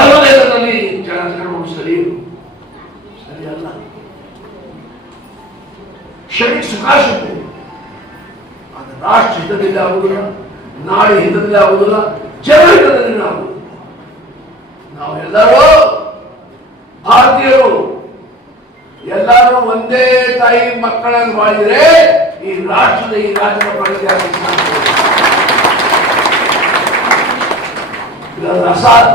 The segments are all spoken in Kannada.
ಏನು ಧರ್ಮದ ಸರಿ ಸರಿಯಲ್ಲ ಕ್ಷಣಿಕ ಸುಖಾಶಕ್ತಿ ಅದು ರಾಷ್ಟ್ರ ಹಿತದಲ್ಲಿ ಆಗುವುದಿಲ್ಲ ನಾಡಿ ಹಿತದಲ್ಲಿ ಆಗುವುದಿಲ್ಲ ಜನ ಹಿತದಲ್ಲಿ ನಾವು ನಾವೆಲ್ಲರೂ ಭಾರತೀಯರು. ಎಲ್ಲರೂ ಒಂದೇ ತಾಯಿ ಮಕ್ಕಳನ್ನು ಮಾಡಿದರೆ ಈ ರಾಷ್ಟ್ರದ ಈ ರಾಜ್ಯದ ಪ್ರಗತಿ. ಇದರ ಅಸಾಧ್ಯ.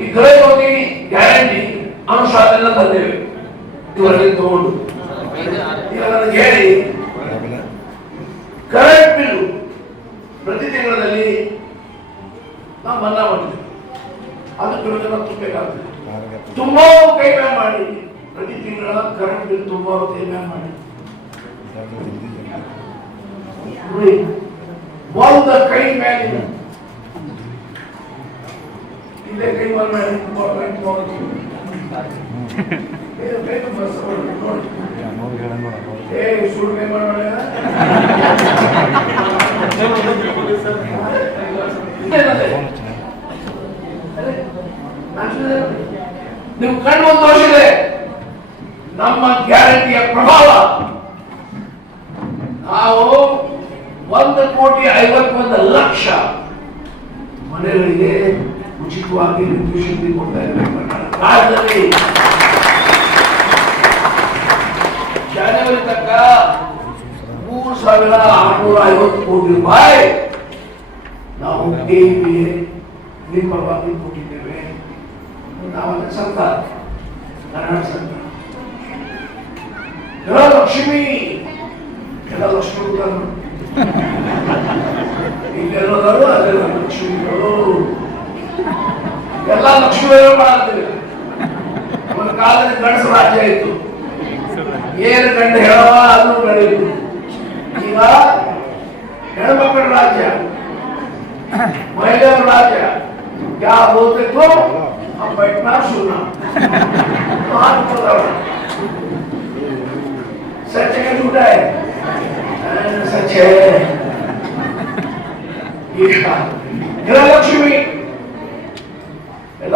ಈ ಗೃಹ ಜ್ಯೋತಿ ಗ್ಯಾರಂಟಿ ಅನುಸಾರ ತಂದೇವೆ. ಇವರಲ್ಲಿ ತಗೊಂಡು. ಹೇಳಿ ಕರೆಂಟ್ ಬಿಲ್ ಪ್ರತಿ ತಿಂಗಳಲ್ಲಿ ನಾವು ಮನ್ನಾ ಮಾಡಿದ್ದೇವೆ ಅದು ಕೆಲವು ಜನ ತುಂಬಬೇಕಾಗ್ತದೆ ತುಂಬಾ ಕೈಮೆ ಮಾಡಿ. ಪ್ರತಿ ತಿಂಗಳ ಕರೆಂಟ್ ಬಿಲ್ ತುಂಬಾ ಕೈಮೆ ಮಾಡಿ. ಒಂದು ಕೈ ಮೇಲೆ ಇಲ್ಲೇ ಕೈ ಮೇಲೆ ಮೇಲೆ ತುಂಬಾ ಕರೆಂಟ್ ಹೋಗುತ್ತೆ. ಇದು ಕೈ ತುಂಬ ಸವಾಲು, ನೋಡಿ. ಏ ಸುಳ್ಳು ಕೈ ಮಾಡೋಣ ನೀವು ಕಣ್ಣು ಒಂದು ತೋರಿಸಿದೆ ನಮ್ಮ ಗ್ಯಾರಂಟಿಯ ಪ್ರಭಾವ ನಾವು ಒಂದು ಕೋಟಿ ಐವತ್ತೊಂದು ಲಕ್ಷ ಮನೆಗಳಿಗೆ ಉಚಿತವಾಗಿ ವಿದ್ಯುತ್ ಶಕ್ತಿ ಕೊಡ್ತಾ ಇದ್ದೇವೆ ರಾಜ್ಯದಲ್ಲಿ ಜನವರಿ ತನಕ ಮೂರು ಸಾವಿರ ಆರುನೂರ ಐವತ್ತು ಕೋಟಿ ರೂಪಾಯಿ ನಾವು ಕೆಪಿಎ ನಿಮ್ಮ ಪರವಾಗಿ ಕೊಟ್ಟಿದ್ದೇವೆ ನಾವು ಅದಕ್ಕೆ ಸರ್ಕಾರ ಕರ್ನಾಟಕ ಸರ್ಕಾರ ಎಲ್ಲ ಲಕ್ಷ್ಮಿ ಎಲ್ಲ ಲಕ್ಷ್ಮಿ ಇಲ್ಲೆಲ್ಲರೂ ಅದೆಲ್ಲ ಲಕ್ಷ್ಮಿಗಳು ಎಲ್ಲ ಲಕ್ಷ್ಮಿಗಳು ಮಾಡ್ತೀವಿ ಒಂದು ಕಾಲದಲ್ಲಿ ಗಂಡಸ ರಾಜ್ಯ ಇತ್ತು ಏನು ಗಂಡ ಹೇಳವ ಅದು ನಡೆಯಿತು ಈಗ ಹೆಣ್ಮಕ್ಕಳ ರಾಜ್ಯ ಮಹಿಳೆಯರ ರಾಜ್ಯ क्या बोलते तो हम बैठना सुनना हाथ पकड़ना सच है झूठा है अरे, सच है ईशा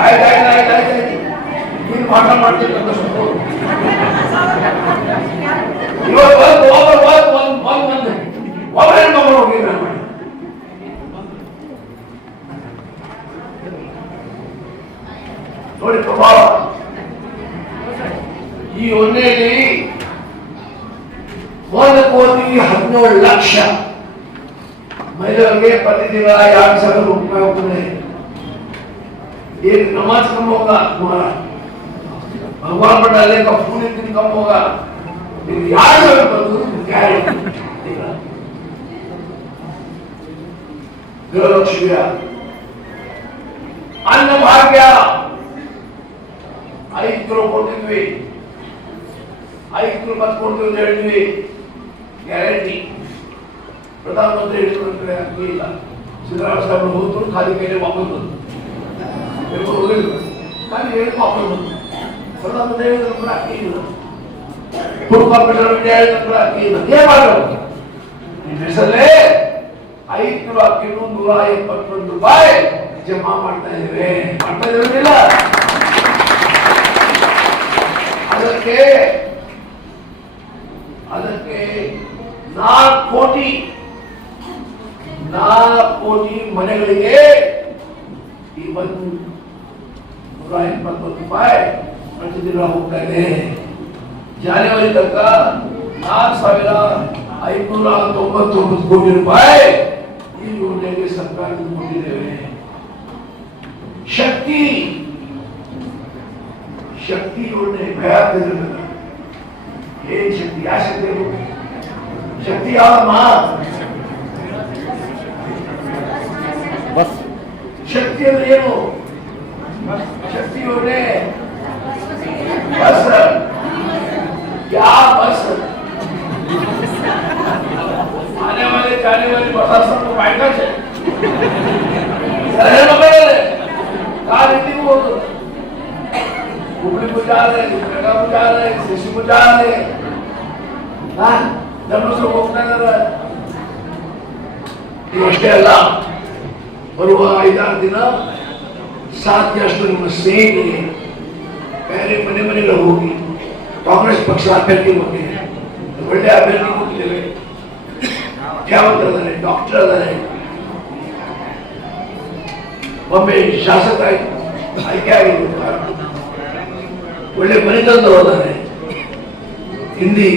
ಆಯ್ತು ಆಯ್ತು ಆಯ್ತು ಆಯ್ತು ನೀನು ಪಾಠ ಮಾಡ್ತೀನಿ ಅಂತ ಸುಮ್ಮನೆ ಇವತ್ತು ಒಂದು ಒಬ್ಬರು ಒಂದು ಒಂದು ಒಂದು ಮಂದಿ ಒಬ್ಬ ಹೆಣ್ಮಗಳು ಹೋಗಿ ನಾನು ಮಾಡಿ ನೋಡಿ ಪ್ರಭಾವ ಈ ಯೋಜನೆಯಲ್ಲಿ ಒಂದು ಕೋಟಿ ಹದಿನೇಳು ಲಕ್ಷ ಮಹಿಳೆಯರಿಗೆ ಪ್ರತಿ ತಿಂಗಳ ಎರಡು ಸಾವಿರ ರೂಪಾಯಿ ಹೋಗ್ತದೆ एक नमाज कम होगा तुम्हारा भगवान पर डाले का फूल एक दिन कम होगा लेकिन याद रखो तो क्या है गृहलक्ष्मी अन्न ಭಾಗ್ಯ ಐದು ಕಿಲೋ ಕೊಡ್ತಿದ್ವಿ ಐದು ಕಿಲೋ ಮತ್ತೆ ಕೊಡ್ತೀವಿ ಅಂತ ಹೇಳಿದ್ವಿ ಗ್ಯಾರಂಟಿ. ಪ್ರಧಾನಮಂತ್ರಿ ಹೇಳಿದ್ರೆ ಅಂತೂ ಇಲ್ಲ. ಸಿದ್ದರಾಮಯ್ಯ ಸಾಹೇಬರು ಹೋದ್ರು, ಖಾಲಿ ಕೈಲಿ ವಾಪಸ್ ಬಂದರು. ಹೋಗಿಲ್ಲ ಖಾಲಿ ಹೇಳಿ ವಾಪಸ್ ಬಂದ್ರು. ಪ್ರಧಾನಮಂತ್ರಿ ಹೇಳಿದ್ರು ಕೂಡ ಅಕ್ಕಿ ಮಾಡ್ತಾ ಇದ್ದೇವೆ. ಅದಕ್ಕೆ ನಾಲ್ಕು ಕೋಟಿ ನಾಲ್ಕು ಕೋಟಿ ಮನೆಗಳಿಗೆ ಈ ಒಂದು ನೂರ ಎಪ್ಪತ್ತೊಂದು ರೂಪಾಯಿ ಪ್ರತಿದಿನ ಹೋಗ್ತಾ ಇದೆ ಜಾನ್ವರಿ ತನಕ ನಾಲ್ಕು ಸಾವಿರ ಐನೂರ ತೊಂಬತ್ತೊಂಬತ್ತು ಕೋಟಿ ರೂಪಾಯಿ ಈ ಯೋಜನೆಗೆ ಸರ್ಕಾರದಿಂದ ಕೊಟ್ಟಿದ್ದೇವೆ ಶಕ್ತಿ ಶಕ್ತಿ ಯೋಜನೆ ಭಯ ಆಗ್ತಿರ್ಲಿಲ್ಲ ಏನ್ ಶಕ್ತಿ ಯಾವ ಶಕ್ತಿ शक्ति और मार बस। शक्ति और ये वो। शक्ति और ये बस। क्या बस? आने वाले जाने वाले बसा सबको तो फ़ायदा है। अरे मगर कार इतनी वो? कुबड़ी को जा रहे हैं कटा को जा रहे हैं शिशु को जा रहे हैं। हाँ। ಧರ್ಮಸ್ಥಳ ಹೋಗ್ತಾ ಇದ್ದಾರೆ ಇವಷ್ಟೇ ಅಲ್ಲ ಬರುವ ಐದಾರು ದಿನ ಸಾಧ್ಯ ಅಷ್ಟು ನಿಮ್ಮ ಸ್ನೇಹಿತರಿಗೆ ಬೇರೆ ಮನೆ ಮನೆಗಳು ಹೋಗಿ ಕಾಂಗ್ರೆಸ್ ಪಕ್ಷ ಅಭ್ಯರ್ಥಿ ಬಗ್ಗೆ ಒಳ್ಳೆ ಅಭ್ಯರ್ಥಿ ಕೊಟ್ಟಿದ್ದೇವೆ ವಿದ್ಯಾವಂತರಿದ್ದಾರೆ ಡಾಕ್ಟರ್ ಅದಾರೆ ಒಮ್ಮೆ ಶಾಸಕ ಆಯ್ತು ಆಯ್ಕೆ ಆಗಿರ್ತಾರೆ ಒಳ್ಳೆ ಮನೆತಂದು ಹೋದಾರೆ ಹಿಂದಿ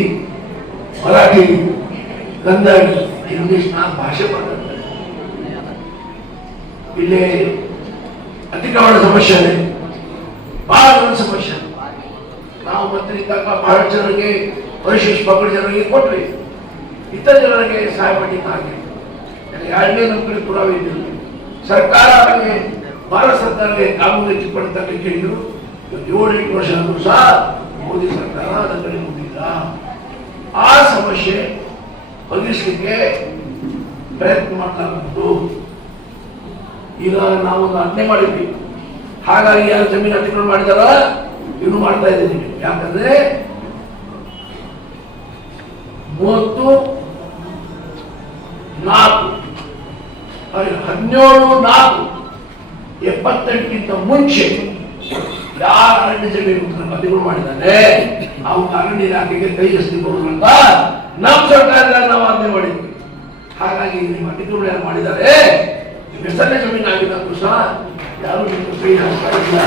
ಮರಾಠಿ ಕನ್ನಡ ಇಂಗ್ಲಿಷ್ ನಾ ಭಾಷೆ ಮಾತಾಡ್ತಾರೆ ಇಲ್ಲೇ ಅತಿಕ್ರಮಣ ಸಮಸ್ಯೆ ಬಹಳ ದೊಡ್ಡ ಸಮಸ್ಯೆ. ನಾವು ಮಂತ್ರಿ ಇದ್ದಾಗ ಬಹಳ ಜನರಿಗೆ ಪರಿಶಿಷ್ಟ ಪಕ್ಕಡ ಜನರಿಗೆ ಕೊಟ್ರಿ ಇತರ ಜನರಿಗೆ ಸಹಾಯ ಮಾಡಿದ್ದ ಹಾಗೆ. ಎರಡನೇ ನೌಕರಿ ಪುರಾವೆ ಇದ್ದಿಲ್ಲ ಸರ್ಕಾರ ಅವರಿಗೆ ಭಾರತ ಸರ್ಕಾರಕ್ಕೆ ಕಾನೂನು ಹೆಚ್ಚಿಪಡಿತ ಕೇಳಿದ್ರು ಇವತ್ತು ಏಳು ಎಂಟು ವರ್ಷ ಆದರೂ ಸಹ ಮೋದಿ ಸರ್ಕಾರ ಅದನ್ನು ಮುಂದಿಲ್ಲ. ಸಮಸ್ಯೆ ಬಗೆಹರಿಸಲಿಕ್ಕೆ ಪ್ರಯತ್ನ ಮಾಡ್ತಾ ಬಂತು ಈಗ ನಾವೊಂದು ಅಜ್ಞೆ ಮಾಡಿದ್ವಿ. ಹಾಗಾಗಿ ಯಾರು ಜಮೀನು ಅತಿಕ್ರಮಣ ಮಾಡಿದಾರ ಇನ್ನು ಮಾಡ್ತಾ ಇದ್ದೀವಿ ಯಾಕಂದ್ರೆ ಮೂವತ್ತು ನಾಲ್ಕು, ಹದಿನೇಳು ನಾಲ್ಕು, ಎಪ್ಪತ್ತೆಂಟಕ್ಕಿಂತ ಮುಂಚೆ ಯಾರು ಅರಣ್ಯ ಜಮೀನು ಅತಿಕ್ರಮಣ ಮಾಡಿದ್ದಾರೆ? ಅವು ಅರಣ್ಯ ಇಲಾಖೆಗೆ ಕೈ ಜಸ್ತಿ ಅಂತ ನಮ್ಮ ಸರ್ಕಾರದಾಗ ನಾವು ಆಜ್ಞೆ ಮಾಡಿದ್ವಿ. ಹಾಗಾಗಿ ನಿಮ್ಮ ಅತಿಕ್ರಮಣ ಯಾರು ಮಾಡಿದ್ದಾರೆ? ಹೆಸರೇ ಜಮೀನು ಆಗಿದ್ದು ಸಹ ಯಾರು ನಿಮ್ಮ ಕೈ ಹಾಕ್ತಾ ಇಲ್ಲ.